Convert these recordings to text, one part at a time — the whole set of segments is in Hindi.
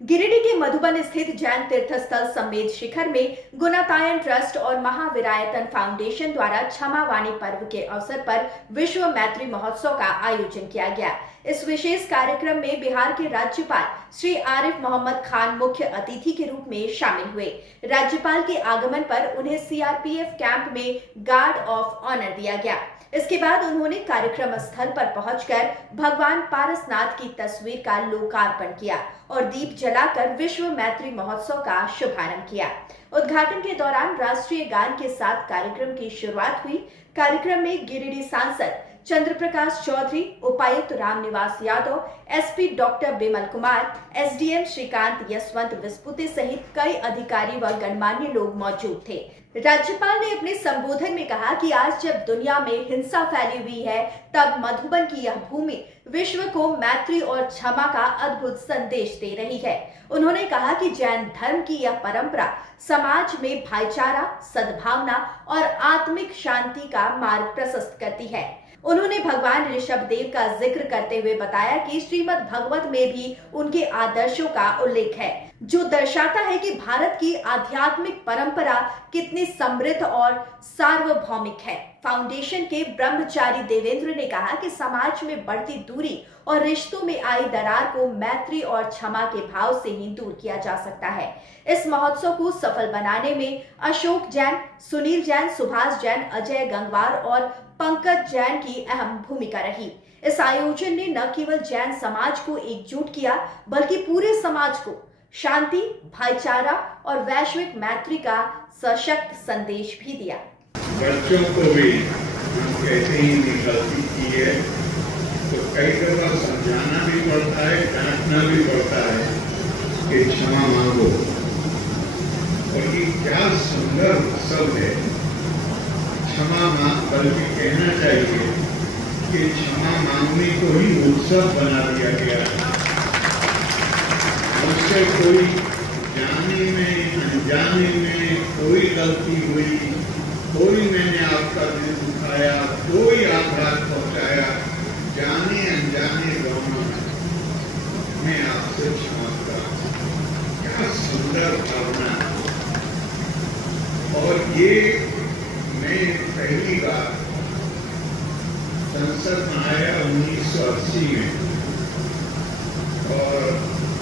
गिरिडीह के मधुबन स्थित जैन तीर्थ स्थल समेत शिखर में गुणातायन ट्रस्ट और महावीरायतन फाउंडेशन द्वारा क्षमावाणी पर्व के अवसर पर विश्व मैत्री महोत्सव का आयोजन किया गया। इस विशेष कार्यक्रम में बिहार के राज्यपाल श्री आरिफ मोहम्मद खान मुख्य अतिथि के रूप में शामिल हुए। राज्यपाल के आगमन पर उन्हें सीआरपीएफ कैंप में गार्ड ऑफ ऑनर दिया गया। इसके बाद उन्होंने कार्यक्रम स्थल पर पहुंचकर भगवान पारसनाथ की तस्वीर का लोकार्पण किया और दीप जलाकर विश्व मैत्री महोत्सव का शुभारंभ किया। उद्घाटन के दौरान राष्ट्रीय गान के साथ कार्यक्रम की शुरुआत हुई। कार्यक्रम में गिरिडीह सांसद चंद्र प्रकाश चौधरी, उपायुक्त Ramniwas Yadav, SP doctor Bimal Kumar, SDM Shrikant Yashwant Vispute सहित कई अधिकारी व गणमान्य लोग मौजूद थे। राज्यपाल ने अपने संबोधन में कहा कि आज जब दुनिया में हिंसा फैली हुई है, तब मधुबन की यह भूमि विश्व को मैत्री और क्षमा का अद्भुत संदेश दे रही है। उन्होंने कहा कि जैन धर्म की यह परंपरा समाज में भाईचारा, सद्भावना और आत्मिक शांति का मार्ग प्रशस्त करती है। उन्होंने भगवान ऋषभ देव का जिक्र करते हुए बताया कि श्रीमद् भागवत में भी उनके आदर्शों का उल्लेख है, जो दर्शाता है कि भारत की आध्यात्मिक परंपरा कितनी समृद्ध और सार्वभौमिक है। फाउंडेशन के ब्रह्मचारी देवेंद्र ने कहा कि समाज में बढ़ती दूरी और रिश्तों में आई दरार को मैत्री और क्षमा के भाव से ही दूर किया जा सकता है। इस महोत्सव को सफल बनाने में अशोक जैन, सुनील जैन, सुभाष जैन, अजय गंगवार और पंकज जैन की अहम भूमिका रही। इस आयोजन ने न केवल जैन समाज को एकजुट किया, बल्कि पूरे समाज को शांति, भाईचारा और वैश्विक मैत्री का सशक्त संदेश भी दिया। बच्चों को भी हम कहते ही गलती की है तो कई दफा समझाना भी पड़ता है, डांटना भी पड़ता है कि क्षमा मांगो। और ये क्या सुंदर उत्सव है, क्षमा मांग, बल्कि कहना चाहिए कि क्षमा मांगने को ही उत्सव बना दिया गया। उससे कोई जाने में अनजाने में कोई गलती हुई, कोई मैंने आपका दिल दुखाया, कोई आघात पहुंचाया, जाने अनजाने दोनों मैं आपसे क्षमा करता हूं। क्या सुंदर भावना। और ये मैं पहली बार संसद में आया 1980 में और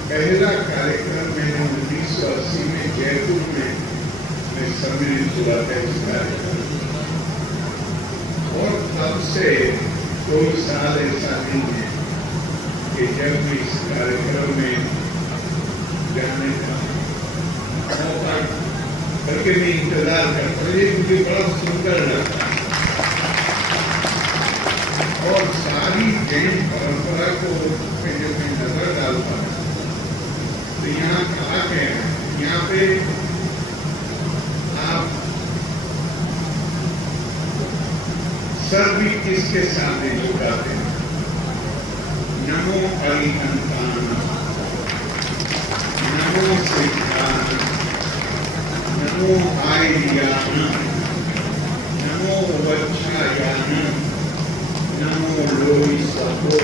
पहला कार्यक्रम मैंने 1980 में जयपुर में मैं सम्मिलित हुआ था इस कार्यक्रम। और तब से कोई साल ऐसा नहीं है कि जब मैं इस कार्यक्रम में जाने का मौका करके मैं इंतजार करता हूँ। ये मुझे बड़ा सुंदर लगता है और सारी जैन परंपरा को जब मैं नजर डालता हूँ तो यहाँ कहा गया है, यहाँ पे आप सर भी किसके सामने झुकाते हैं? नमो अरिहंतान, नमो सिद्धान, नमो आर्यान, नमो वच्छायान, नमो लोई सपो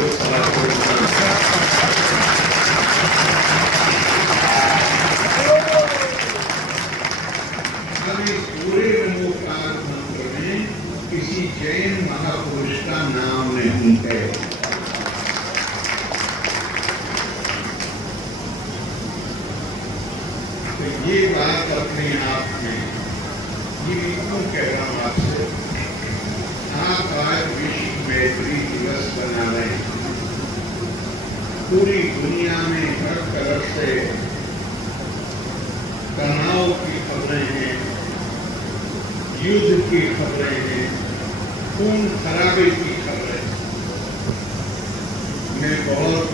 पूरे नमोकार मंत्र में किसी जैन महापुरुष का नाम नहीं है। तो ये बात अपने आप में ये क्यों कह रहा हूं आपसे, आप आज विश्व मैत्री दिवस मना रहे हैं। पूरी दुनिया में हर तरफ से तनाव की खबरें हैं, युद्ध की खबरें हैं, खून खराबे की खबरें। मैं बहुत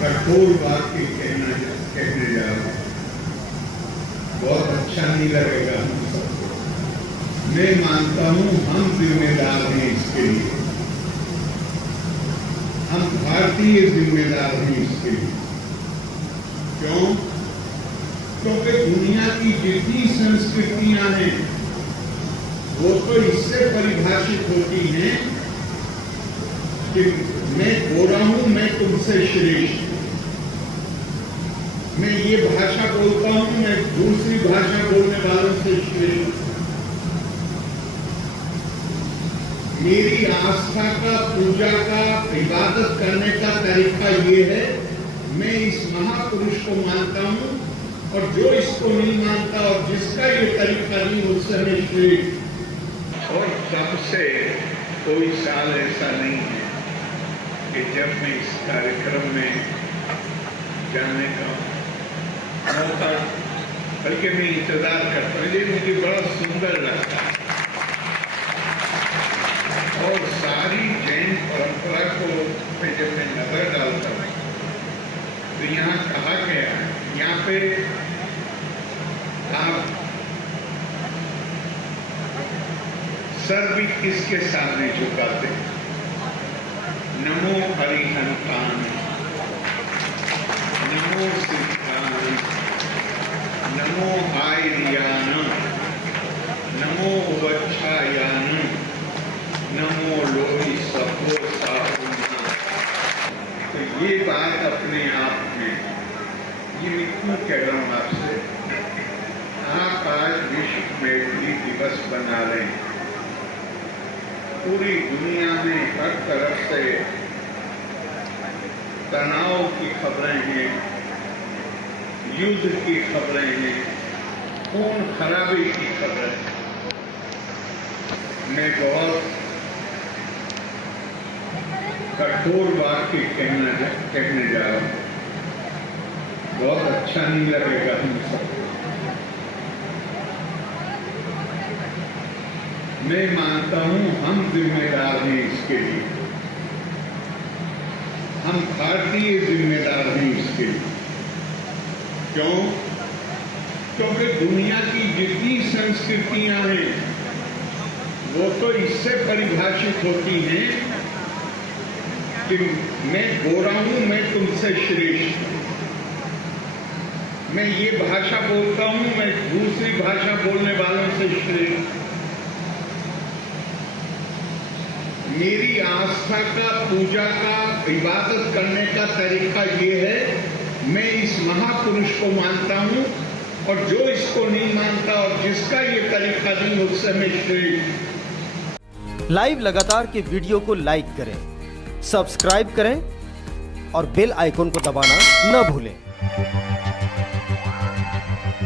कठोर बात की कहने जा रहा हूं, बहुत अच्छा नहीं लगेगा हम सबको। मैं मानता हूं हम जिम्मेदार हैं इसके लिए, हम भारतीय जिम्मेदार हैं इसके लिए। क्यों? क्योंकि दुनिया की जितनी संस्कृतियां हैं वो तो इससे परिभाषित होती हैं कि मैं गोरा हूं, मैं तुमसे श्रेष्ठ हूं। मैं ये भाषा बोलता हूं, मैं दूसरी भाषा बोलने वालों से श्रेष्ठ हूं। मेरी आस्था का, पूजा का, इबादत करने का तरीका ये है, मैं इस महापुरुष को मानता हूं, और जो इसको नहीं मानता और जिसका ये तरीका नहीं, उससे मैं श्रेष्ठ। और तब से कोई साल ऐसा नहीं है कि जब मैं इस कार्यक्रम में जाने का मौका, बल्कि मैं इंतजार करता हूँ, ये मुझे बड़ा सुंदर लगता है। और सारी जैन परंपरा को पे जब मैं नजर डालता हूँ तो यहाँ कहा गया है, यहाँ पे आप सर भी किसके सामने झुकाते? नमो हरिहंतान, नमो सिद्धान, नमो आयर्यान, नमो वच्छायान, नमो लोहि सभो साहुना। तो ये बात अपने आप में, ये मैं क्यों कह रहा हूं आपसे, आप आज विश्व मैत्री दिवस बना रहे हैं। पूरी दुनिया में हर तरफ से तनाव की खबरें हैं, युद्ध की खबरें हैं, खून खराबे की खबरें हैं। मैं बहुत कठोर वाक्य कहने जा रहा हूं, बहुत अच्छा नहीं लगेगा हम सबको। मैं मानता हूं हम जिम्मेदार हैं इसके लिए, हम भारतीय जिम्मेदार हैं इसके लिए। क्यों? क्योंकि दुनिया की जितनी संस्कृतियां हैं वो तो इससे परिभाषित होती हैं कि मैं गोरा हूं, मैं तुमसे श्रेष्ठ हूं। मैं ये भाषा बोलता हूं, मैं दूसरी भाषा बोलने वालों से श्रेष्ठ। मेरी आस्था का, पूजा का, इबादत करने का तरीका ये है, मैं इस महापुरुष को मानता हूं, और जो इसको नहीं मानता और जिसका ये तरीका नहीं, उससे मैं श्रेष्ठ। लाइव लगातार के वीडियो को लाइक करें, सब्सक्राइब करें और बेल आइकन को दबाना न भूलें।